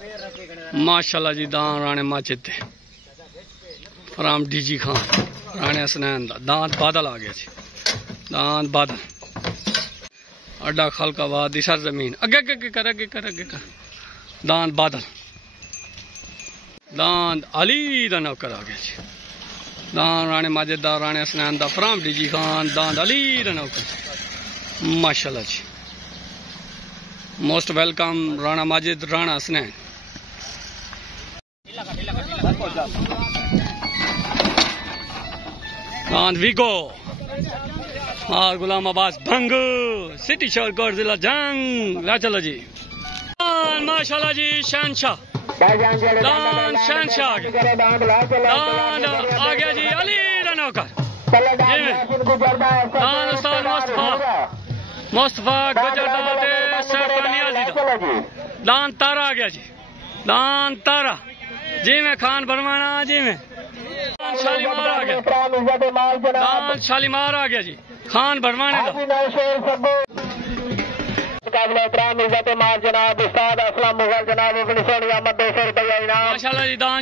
माशाल्लाह जी दान राणे माजिद फराम डीजी खान राणे हसनैन दांत बादल आ गया जी। दांत बादल अड्डा खलकाबाद दी सरजमीन अगे अगे कर दांत बादल दांत अली दा नौकर आ गया जी। दान राणे माजिद दा राणे हसनैन दा फराम डीजी खान दांत अली दा नौकर माशाल्लाह जी। Most welcome Rana Majid Rana Hasnain. वीगो और गुलाम अब्बास भंग सिटी शोरगढ़ जिला जंग ला चलो जी। माशाल्लाह जी शहनशाह दान शहनशाह दान आ गया जी अली नौकर दान उस्ताद मुस्तफा गुजरदार दान तारा आ गया जी। दान तारा जी में खान भरवाना जी में शालीमार आ गया। दान शालीमार आ गया जी खान भरवाने का माशाल्लाह जी। दान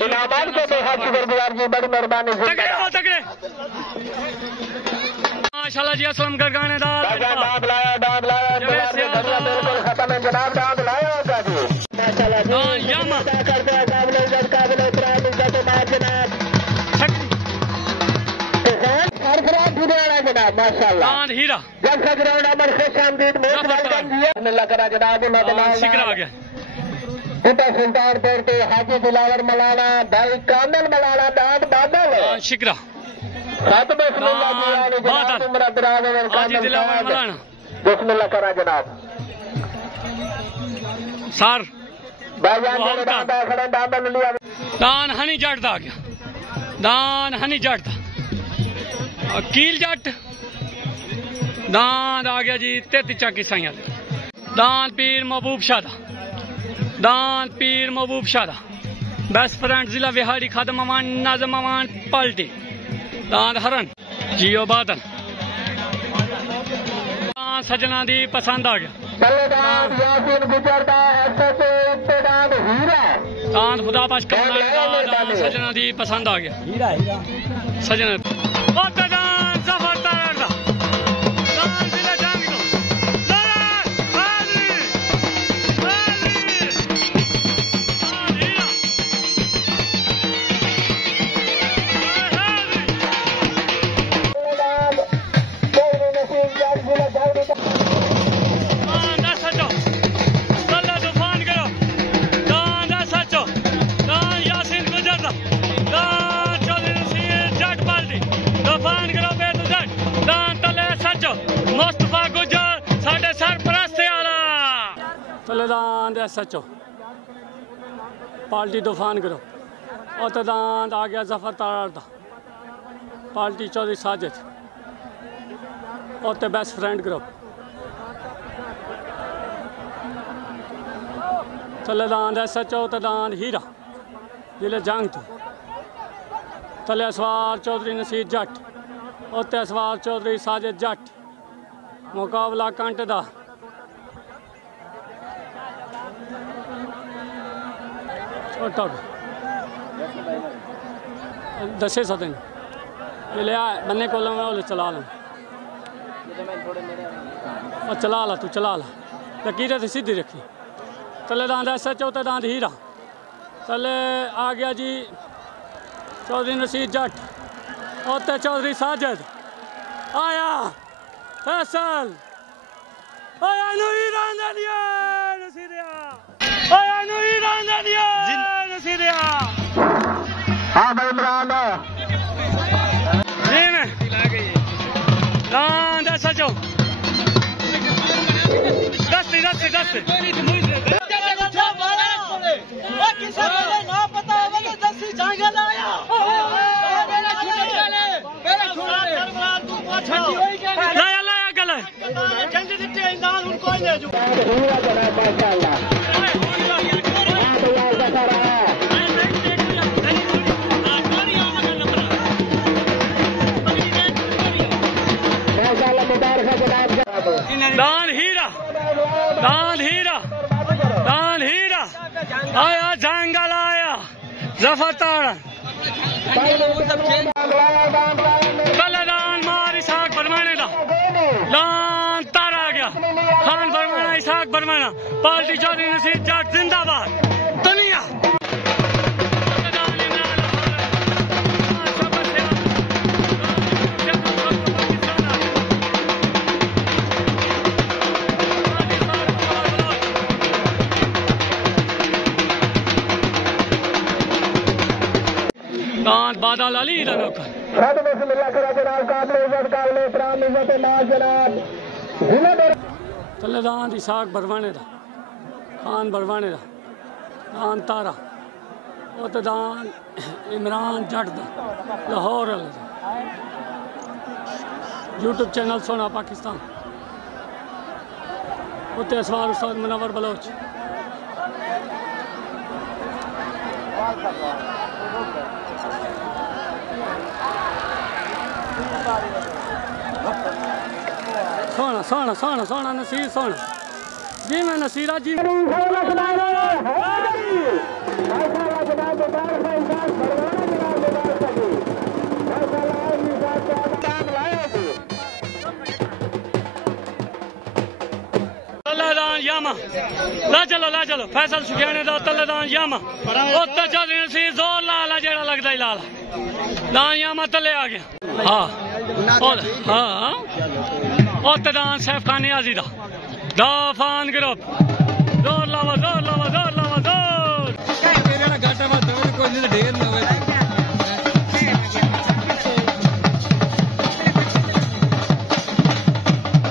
माशाल्लाह जी असलम गरगानेदार माशाल्लाह हीरा शिकरा आ गया। सुल्तानपुर के हाजी दिलावर मलाना भाई कामिल मलाना दाद बादल शिकरा जनाब सर दान हनी जट आ गया। दान हनी जट कील जट दान आ गया जी 33 चाकी साइया। दान पीर महबूब शाह दान पीर महबूब शाह बेस्ट फ्रेंड जिला बिहारी खादम अमान नाजम अमान पलटी दान हरन जियो बादल सजना दी पसंद आ गया। दान खुदा पाश सजना दी पसंद आ गया। सजना मुस्तफा गुजर साढ़े सरपरस्त तलेदान SHO पार्टी तूफान करो और तदान आ गया जफर तार पार्टी चौधरी साजिद और बेस्ट फ्रेंड ग्रुप तलेदान SHO तदान हीरा जिले जंग तो तले असवार चौधरी नसीर जट और असवार चौधरी साजिद जट मुकाबला कंट दा छोटा दसे सदन ले बन्ने को चला ला चला ला तू चला ला लकीर से सीधी रखी। तले दांद SHO दांद हीरा तले आ गया जी चौधरी नसीर जट और चौधरी साजिद आया फैसल आया नूरी रांदनिया नसीरिया आया नूरी रांदनिया नसीरिया हां भाई इमरान जी में दांद SHO दस्ती ना पता वाले दस्ती जांगे लाया लाया गला ठंडी दिते इंसान उनको ले जो माशाल्लाह दान हीरा दान हीरा दान हीरा आया जंगल आया जफरताड़ कलदान मार इसाक बरमाने दा लान तारा आ गया खान बरमाना इसाक बरमाना पार्टी चौधरी नसीर जट जिंदाबाद दुनिया बादल अली तलेदान इसाक बरवाने दा खान बरवाने दा दान तारा दान इमरान जट दा लाहौर यूट्यूब चैनल सोना पाकिस्तान उत्ते असवार उस्ताद मुनव्वर बलोच सोना सोना सोना सोना नसीर सोना जी मैं नसीरा जी तलेदान यामा ला चलो फैसल सुखियाने दा तलेदान यामा उत्ते चौधरी नसीर जोर लाला जेड़ा लगदा ही लाला दान यामा तले आ गया हाँ हाँ दान सैफ खान नियाजी दा दाफान ग्रुप जोर लावा जोर लावा जोर लावा जोर घाटा मत कोई ढेर न होवे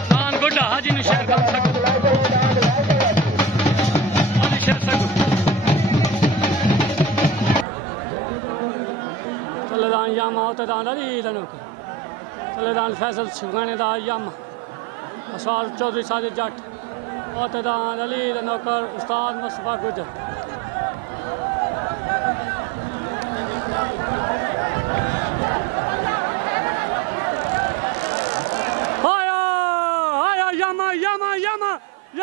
दान गुड्डा हाजी नु शेयर कर सकू हाजी शेयर सकू तलेदान यामा दान अली दनोकर तलेदान फैसल सुगाने दा यामा असवार चौधरी साजिद जट दान अली नौकर उस्ताद मुस्तफा गुजर आया आया यामा यामा यामा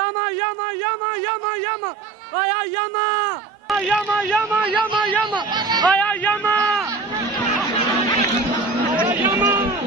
यामा यामा यामा यामा यामा आया यामा यामा यामा यामा यामा आया यामा यामा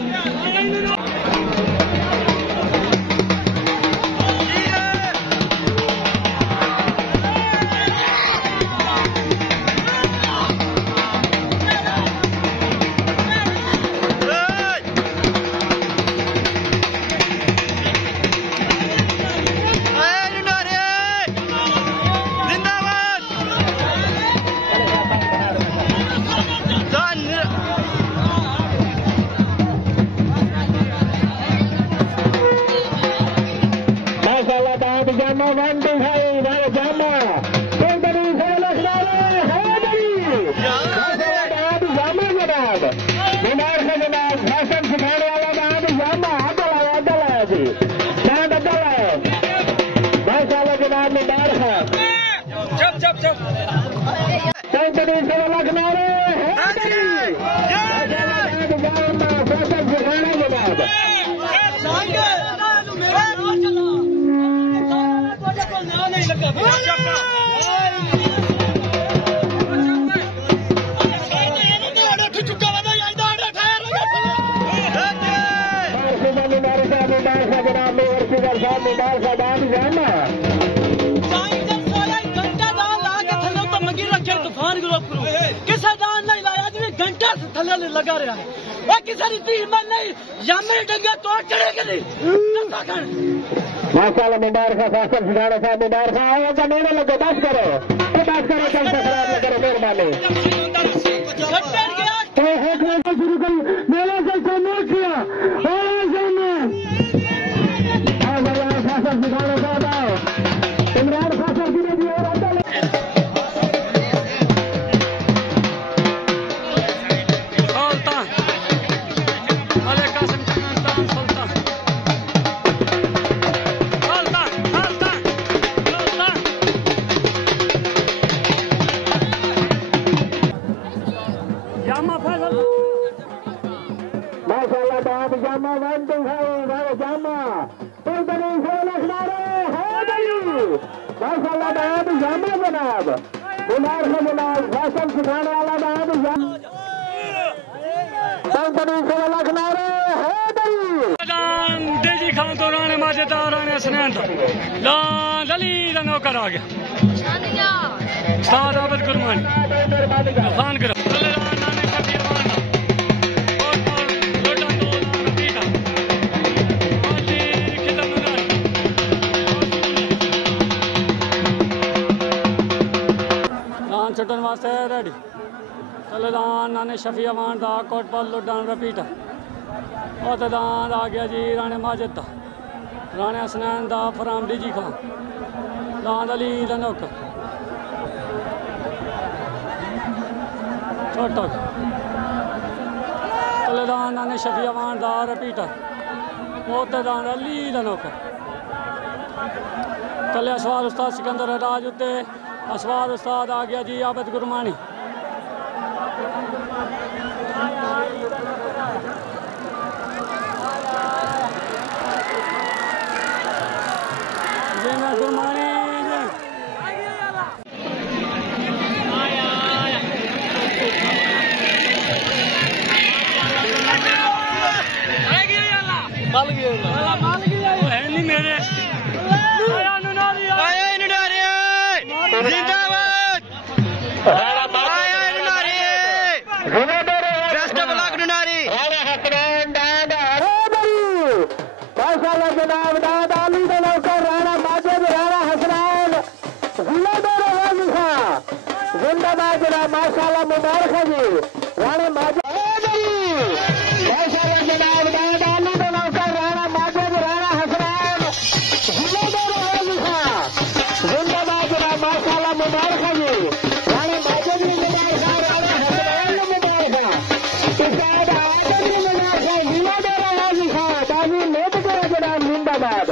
लगा रहा है किसी नहीं यामे डंगा तोड़ चढ़ेगा नहीं माशाल्लाह मिंडार का फैसल सिखाने साहब मिंडार का आएगा नहीं लगे बस करो कल से खराब न करो मेहरबानी शुरू कर मेला से सम्मान किया फैसल सिखाने साहब आओ इमरान फैसल की भी और माशाल्लाह बाप जामा वन टू है जामा तो बने से लखनारे है नहीं माशाल्लाह बाप जामा जनाब मुबारक जनाब फैसल सिखाने वाला दाद डेजी खान तो राणे माजेदार राणे हसनैन दली का नौकर आ गया उस्ताद आबिद कुरबानी खान करो छुट्टन वास्ते रेडी तलेदान नाने शफी अमान दा कोटपाल लुडान रपीटा और तदान आ गया जी राणे माजिद दा राणे हसनैन दा फराम डीजी खान दान अली दा नौकर छोटा तलेदान नाने शफी अमान दा रपीटा और तदान अली दा नौकर तले असवार उस्ताद सिकंदर राज उत्ते असवार उस्ताद आ गया जी आबिद गुरमानी गुरमानी मेरे जनाब दाद अली का नौकर राणा माजिद राणा हसनैन जिंदाबाद जनाब माशाल्लाह मुबारक है जी राणा माजिद माशाल्लाह जनाब दाद अली का नौकर राणा माजिद राणा हसनैन जिंदाबाद जनाब माशाल्लाह मुबारक है जी राणा माजिद भी मुबारक राणा हसनैन मुबारक उस्ताद आबिद भी मुबारक जिलादार गाजी खान बाजी नेत जनाब जिंदाबाद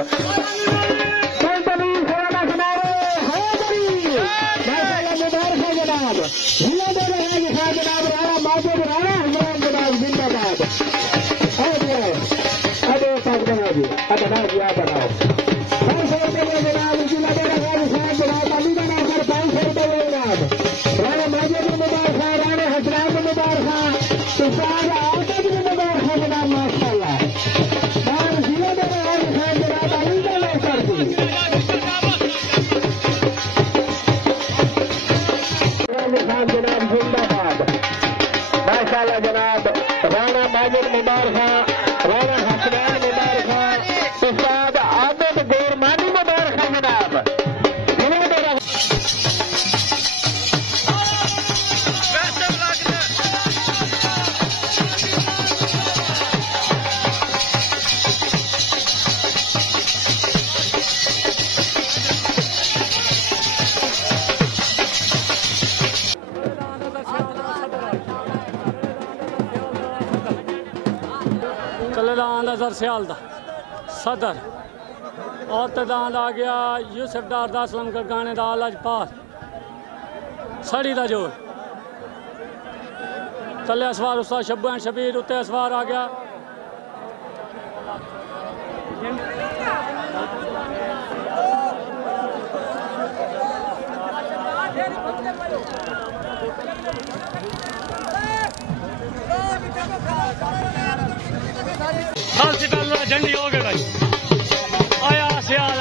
जनाब राणा माजिद राणा हसनैन जनाब जिंदाबाद अरे पाक बना जी बनाओ जी आप बनाओ 500 रुपये जनाब जिलादार गाजी खान जनाब अली का नौकर 500 रुपये जनाब राणा माजिद मुबारक राणा हसनैन मुबारक उस्ताद आबिद मुबारक जनाब माशाल्लाह जनाब जिंदाबाद माशाल्लाह जनाब राणा माजिद मुबारक राणा हसनैन मुबारक उस्ताद आबिद गुरमानी मुबारक जनाब तलेदान अजहर सियाल दा सदर और तदान आ गया यूसुफ डार दा असलम गरगाने दा लजपाल सड़ी दा जोर तले असवार उस्ताद शब्बू एंड शबीर उत्ते असवार आ गया झंडी हो गए भाई आया सियाल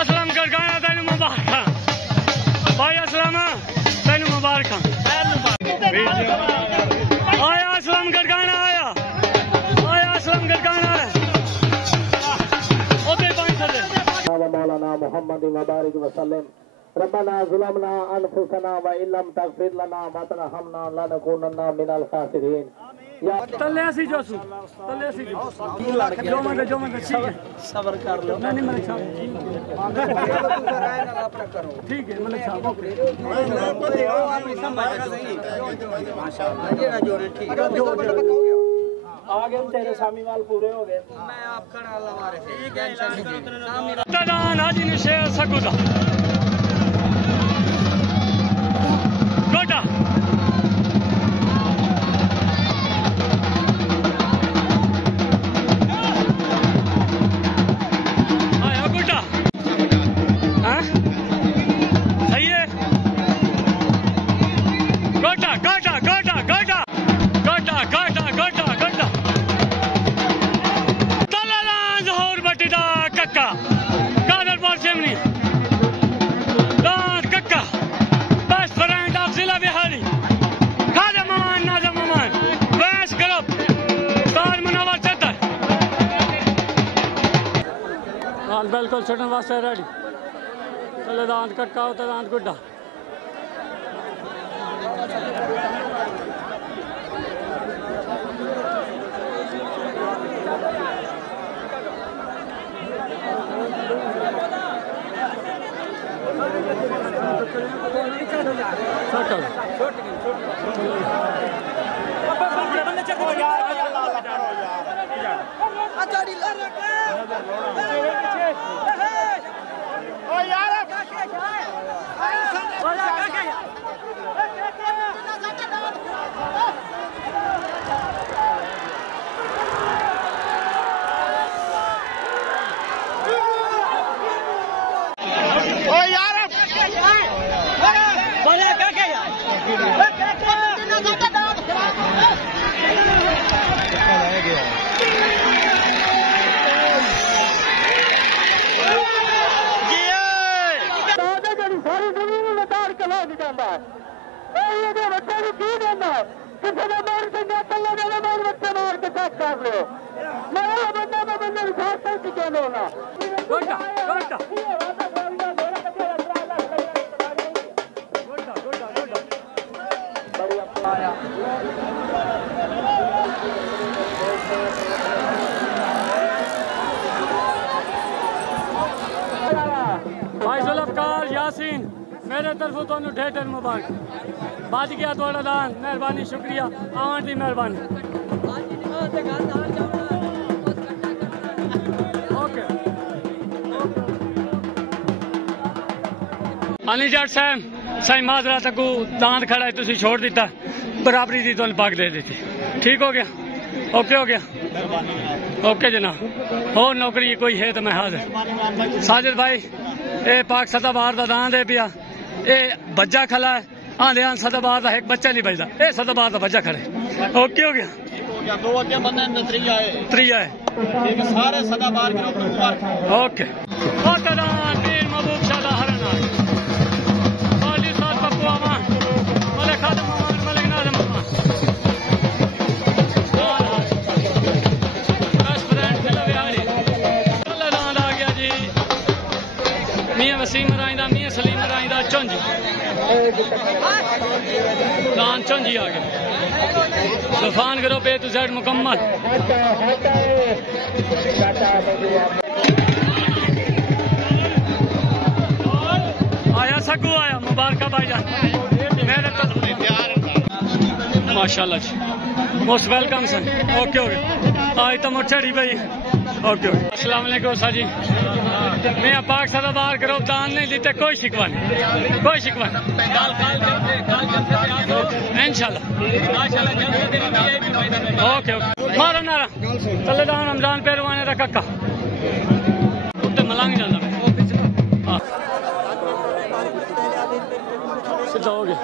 असलम गरगाना तेन मुबारक भाई असलम तेन मुबारक आया असलम गरगाना आया असलम गरगाना मौलाना मोहम्मद मुबारक वसल्लम रब्बना ज़ुलमना अनफुसना व इल्लम तगफिर लना व तरहमना लनकुनन्ना मिनल खासिरीन या तलेसी जोसु तलेसी जो मन ठीक है सब्र कर लो नहीं मलिक साहब ठीक है मलिक साहब आगे तेरे सामी वाल पूरे हो गए मैं आपका अल्लाह मारे ठीक है तदान हाजी निशे सकुदा गोटा आया गोटा दांत बिल्कुल छुटने वास्ते रेडी चले दांत कटका होता दांत गुड्डा यासीन मेरे तरफों तो ढेर मुबारक बच गया थोड़ा दान मेहरबानी शुक्रिया आवन की मेहरबानी ओके अली जट साहब सही माजरा तक दांत खड़ा है तुसी छोड़ दिता बराबरी दी तुम पग दे दी ठीक हो गया ओके हो गया ओके जनाब हो नौकरी कोई है तो मैं हाजिर साजिद भाई ए पाक सदाबार का दान दे पिया ए बच्चा खला है आंदे आन सदाबार का एक बच्चा नहीं बजदा ए सदाबार का बच्चा खड़े ओके हो गया दो अगे बंदे त्रिया है सारे सदाबार के ओके दान पीर महबूब शाह हरन वाली साथ पप्पू अमान मलिक खादम अमान मलिक नाज़िम अमान मियां वसीम राइंदा मियां सलीम राइंदा चुंझ दान चुंझ आ गया तूफान करो पे टू जेड मुकम्मल आया सकू आया मुबारक भाईजान मेरे माशाल्लाह जी मोस्ट वेलकम सर ओके हो गया आज तो मुझ चढ़ी भाई ओके अस्सलाम वालेकुम सर जी मैं पाक सदाबार करो दान नहीं देते कोई शिकवा नहीं इंशाल्लाह ओके मारो नारा चले दान रमजान पहलवाने का कक्का उत्ते मलंग जाता सीधा हो गया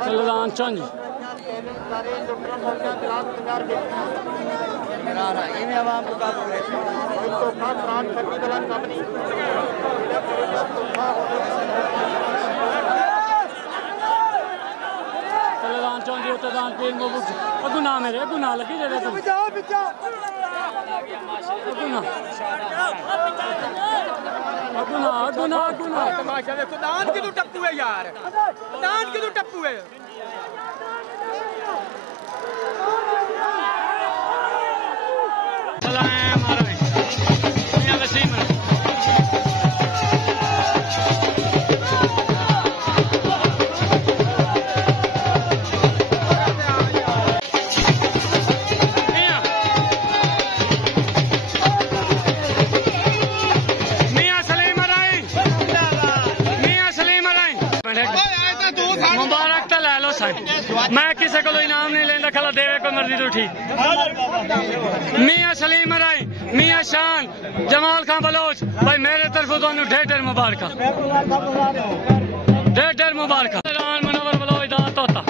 चले दान चुंझ दान चौंजी उत्ते दान पीर महबूब अगू ना मेरे अगू ना लगी जेड़े तुम अगू ना तमाशा देखो दान की तू टप्पू है यार दान की तू टप्पू है सलाम आ रहे मियां वसीम मुबारक तो लै लो सन मैं किसी को इनाम नहीं लेंदा खला देवे को मर्जी तो ठीक मियां सलीम राई मियां शान जमाल खान बलोच भाई मेरे तरफ तो ढेर मुबारक ढेर मुबारक मनोवर बलोच दांत होता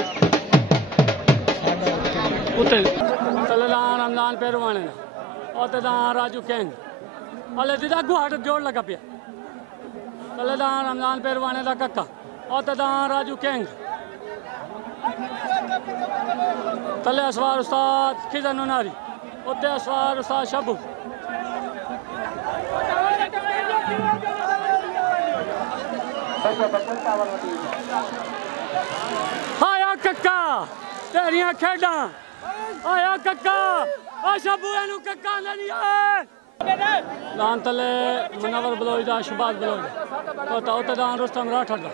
उत्ते तलदान रमजान पेरवाने और दान राजू कैंग अले दिदा गुहाट जोड़ लगा पिया तलदान रमजान पेरवाने का कक्का और दान राजू कैंग तले असवार उस्ताद खिजन नारी उत्ते असवार उस्ताद शबू आया कक्का तेरिया खेडा आया कक्का आ शबू एनू कक्का नहीं आए दान तले मुनव्वर बलोच दा शहबाज बलोच तोता उते दान रुस्तम राठौर दा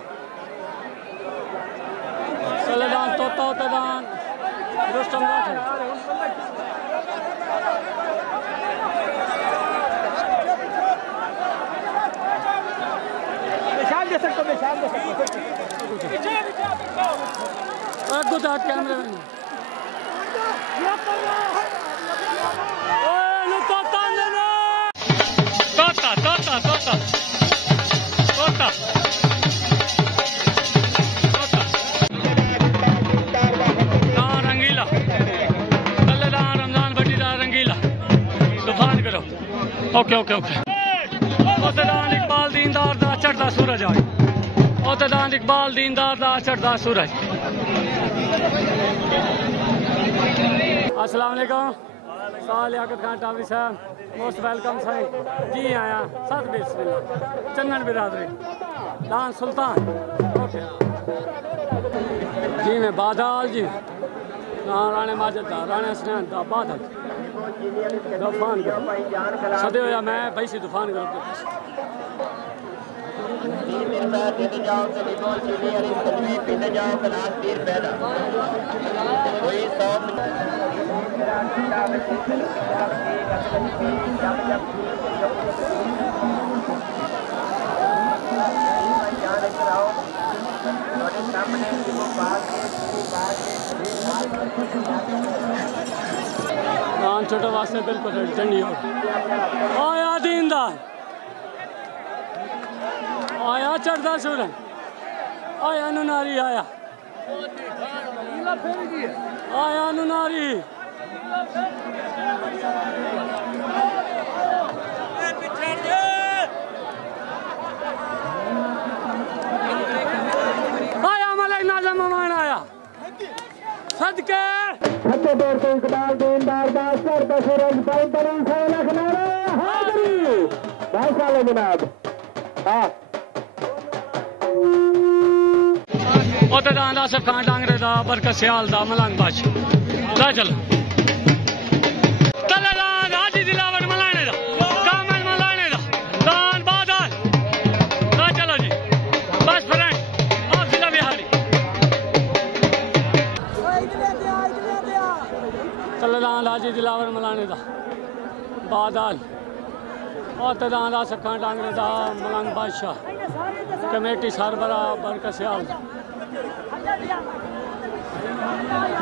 तले दान तोता उते दान रुस्तम राठौर गुदा कैमरे में तोता तोता तोता तोता दान रंगीला कल्ले दान रमजान बड़ी दान रंगीला तूफान करो ओके ओके ओके ओते दान इकबाल दीनदार दा चढ़दा सूरज आ ओते दान इकबाल दीनदार दा चढ़दा सूरज अस्सलाम वालेकुम साल लियाकत खान टावरी साहब मोस्ट वेलकम साईं जी आया सत बिस्मिल्लाह चन्नन बिरादरी दान सुल्तान ओके जी में बादल जी राणे माजिद दा राणे हसनैन दा बादल तूफान सदे होया मैं भाई सी तूफान करो दान छोटे वास्ते बिल्कुल ठंडी हो आया दीनदार आया चढ़दा सूरज आया नुनारी आया नुनारी आया मलिक नाज़िम ममान आया सदके हत्ते दौर से इकबाल दीनदार दास चढ़दा सूरज भाई बड़ी से लखनऊ हाजिरी भाई साले जनाब हाँ ओते दान आसिफ खान डांगरे दा बरकत सियाल दा मलंग बादशाह ला चल तले दान हाजी दिलावर मलाने दा कामल मलाने दा दान बादल ला चलो जी बस फ्रेंड आप जिला बिहारी तले दान हाजी दिलावर मलाने दा बादल ओते दान आसिफ खान डांगरे दा मलंग बादशाह कमेटी सरबरा बरकत सियाल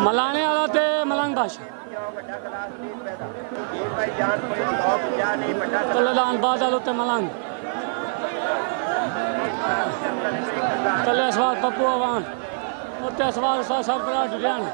मलाने वाला थे मलंग बादशाह तलेदान बादल उते मलंग तले सवार पप्पू अवान उते सवार सरबरा डुडियाना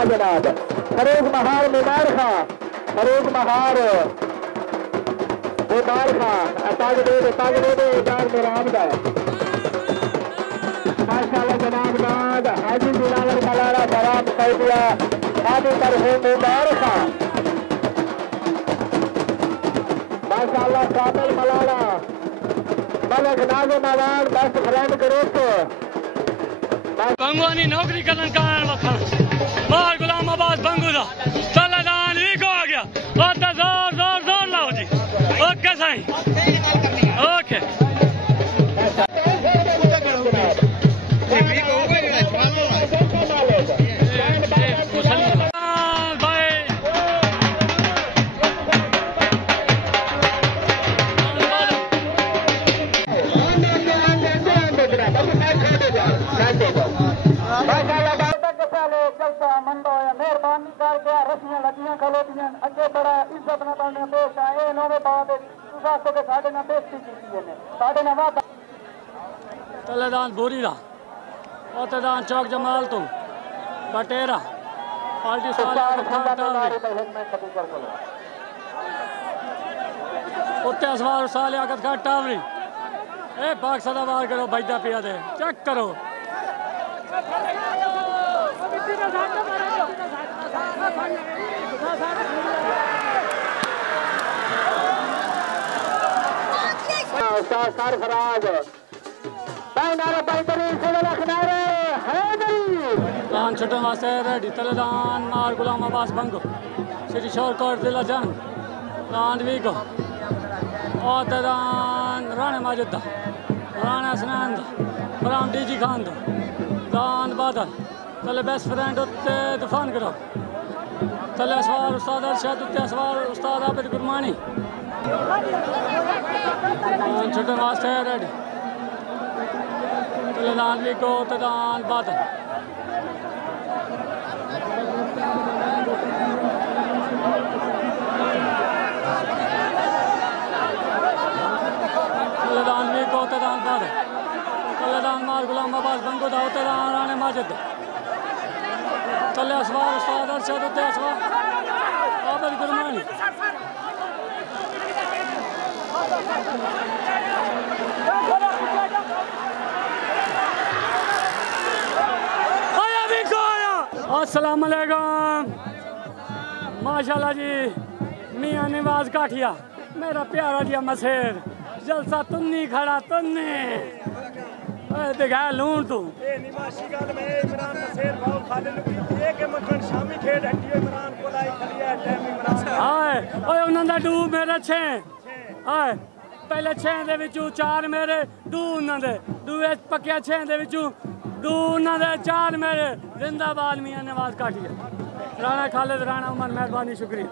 फरूक महार मीमार खां फरूक महार मीमार खां ताज दे इदार में राम दा माशाअल्लाह जनाब नाद हाजी दिलावर मलारा फराम सैदिया हाजी तरफे मीमार खां माशाअल्लाह कामिल मलारा मलक Nazim Awan best friend group बंगवानी नौकरी करन कारण वखा बाहर गुलाम आबाद बंगूदा तलेदान वीको आ गया और जोर जोर जोर लाओ जी ओके साईं ओके मंदो तलेदान भूरी दा ओतेदान चौक जमाल तुम बटेरा पार्टी उत्ते असवार साल आगत का टावरी ए पाक सदा वार करो बैदा पिया दे चेक करो सरफराज दान छुटन वास्ते रेडी तलेदान मार गुलाम अब्बास बंगो श्री शोरकोट जिला जंग दान वीको और दान राणे माजिद दा राणा सनान दा फराम डीजी खान दा दान बादल तले बेस्ट फ्रेंड उत्ते तूफान करो तले असवार उस्ताद अरशद उत्ते असवार उस्ताद आबिद गुरमानी दान छुटन वास्ते रेडी तले दान वीको दान बादल तलेदान मार गुलाम अब्बास बंगो दा उतेदान राणे माजिद तले असवार उस्ताद अरशद उत्ते असवार आबिद गुरमानी अस्सलाम वालेकुम माशाल्लाह जी मियां नवाज काठिया मेरा प्यारा जिया मसेर जलसा तुन्नी खड़ा तुन्नी दिखा लून तू हाय उन्होंने दा डू मेरे छे हाय पहले छे दे विचों चार मेरे डू उन्होंने दूए पक्या छे दे विचों डू उन्होंने चार मेरे जिंदाबाद मियां नवाज काठिया राणा खालिद राणा उमर मेहरबानी शुक्रिया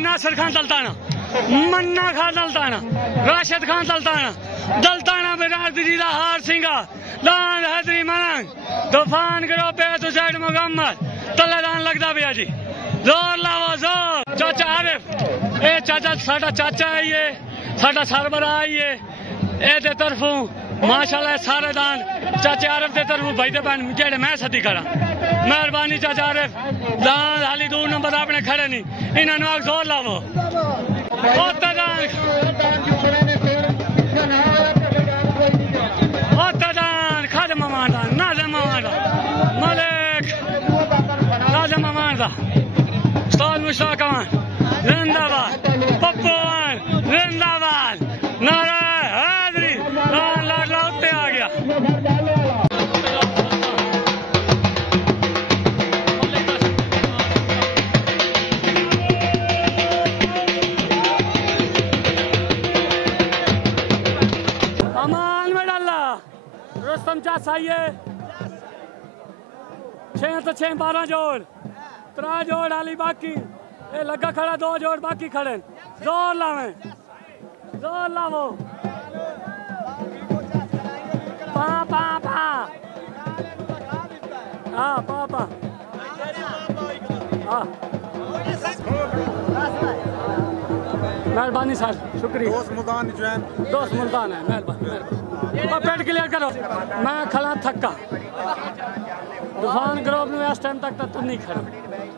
नासिर खान दलताना मन्ना खान दलताना राशिद खान दलताना दलताना बिरादरी दा हार सिंगा दान हैदरी मलंग तूफान करो बेत हुसैन मुगम्मद तलेदान लगदा पिया जी जोर लावो जोर चाचा आरिफ ए चाचा साडा चाचा है ये साडा सरबरा है ये ए दे तरफों माशाल्लाह सारे दान चाचा आरिफ दे तरफों भाई दे बहन जेड़े मैं सदी करा मेहरबानी चाचा आरिफ दान हाली 2 नंबर अपने खड़े नहीं इन्होंने आग जोर लावो दान खाद ममान दा नाज़िम ममान दा मलिक नाज़िम ममान दा उस्ताद मुश्ताक अमान जिंदाबाद पप्पूवान जिंदाबाद नारा हैदरी दान लाडला उत्ते आ गया चाहिए 6 तो 6 12 जोड़ 3 जोड़ हाली बाकी ये लगा खड़ा 2 जोड़ बाकी खड़े जोर लावे जोर लावो पा पा पा हाँ पापा हाँ मेहरबानी सर शुक्रिया दोस्त मुल्तान है मेहरबानी पेट क्लियर करो मैं खड़ा थका तूफान ग्रुप में इस टाइम तक तू नहीं खड़ा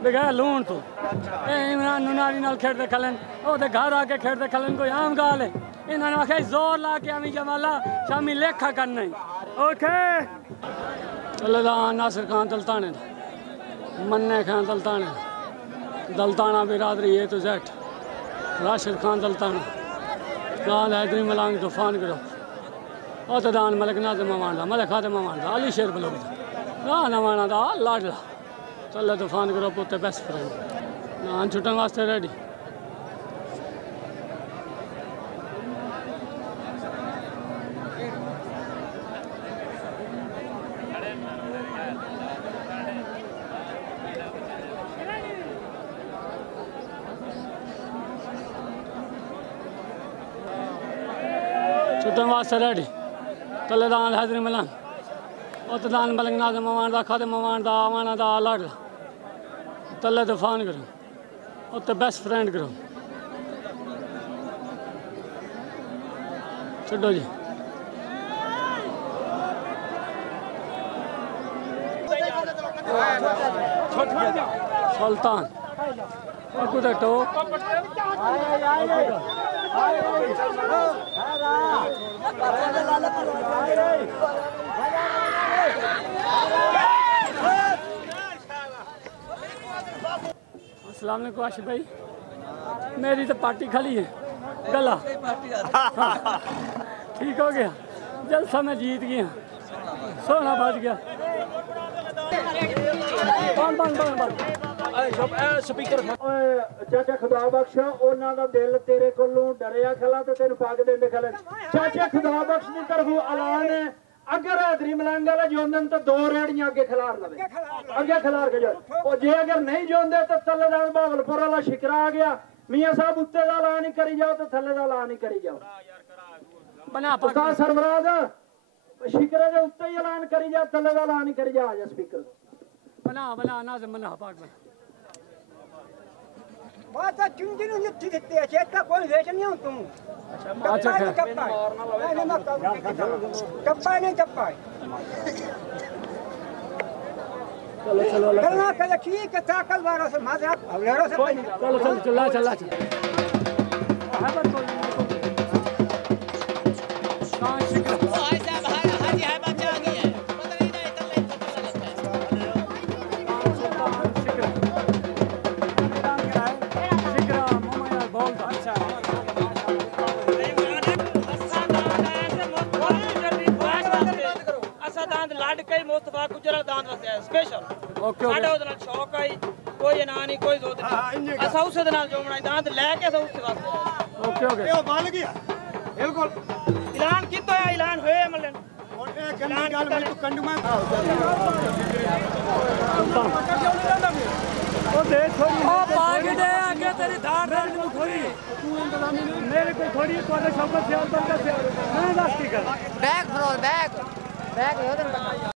बेगा लून तू इमरान नुनारी नाल खेडते खलन ओदे घर आके खेडते खलन कोई आम गाल है इन्होंने आखे जोर ला के आमी जमाला शामी लेखा करना ओके तलेदान नासिर खान दलताने मन्ने खान दलताने दलताना बिरादरी ए तो जेड राशिद खान दलताना दान हैदरी मलंग तूफान ग्रुप और दान मलिक नाज़िम ममान दा मलिक खादिम ममान दा अली शेर बलोग दा नवाना दा लाडला चले तूफान ग्रुप उत्ते बेस्ट फ्रेंड नान छुटन वास्ते रेडी छुटन वास्ते रेडी तले दान हाजरी मिलन उत दान मलंग नाज मवान दा खाते मवान दा आवाना दा अलग तले तूफान करो उत बेस्ट फ्रेंड करो छोड़ो जी सुल्तान कुछ टो अस्सलाम वालेकुम आशिफ भाई मेरी तो पार्टी खाली है गला ठीक हो गया जलसा मैं जीत गया सोना बच गया स्पीकर चाचा खुदा बख्श ਉਹਨਾਂ ਦਾ ਦਿਲ ਤੇਰੇ ਕੋਲੋਂ ਡਰਿਆ ਖਲਾ ਤੇ ਤੈਨੂੰ ਪੱਗ ਦੇਂਦੇ ਖਲੇ ਚਾਚਾ ਖੁਦਾ ਬਖਸ਼ ਦੀ ਤਰਫੋਂ ਐਲਾਨ ਹੈ अगर हाजरी मलंग वाले जोंदे तो 2 रेड़ियां अगे खिलार लवे अगे खिलार के जो और जे अगर नहीं जोंदे तो थल्लेदार भावलपुर वाला शिकरा आ गया मियां साहब उत्ते दा ऐलान नहीं करी जाओ तो थल्ले दा ऐलान नहीं करी जाओ बना उस्ताद सरफराज शिकरे दे उत्ते ही ऐलान करी जा थल्ले दा ऐलान नहीं करी जा आ जा स्पीकर बना बना नाज़िम बना पाक बना बात चुंजी नु नित्ती दित्ती है चेता कोई वेच नहीं हूं तुम अच्छा कप्पा नहीं कप्पा चलो चलो करना कल ठीक है ताकल वाला से माजरा अवलेरो से चलो चलो चला चला मुस्तफा गुजरल दान वास्ते स्पेशल ओके साडे ओदे नाल शौक आई कोई ना नहीं कोई जोत नहीं असा उस दे नाल जो बनाई दांत लेके असा उस वास्ते ओके ओके ਇਹ ਬਣ ਗਿਆ ਬਿਲਕੁਲ ऐलान कीतो है ऐलान होए मलन ਹੁਣ ਇਹ ਗੰਦੀ ਗੱਲ ਮੈਂ ਤੂੰ ਕੰਡੂ ਮੈਂ ओ दे थोड़ी ओ पाग दे आगे तेरी धार धार में खोई तू इंतजामी नहीं मेरे को थोड़ी तोरे शौकत से अंदर का से मैं लास्ट कर बैग फरोल बैग बैग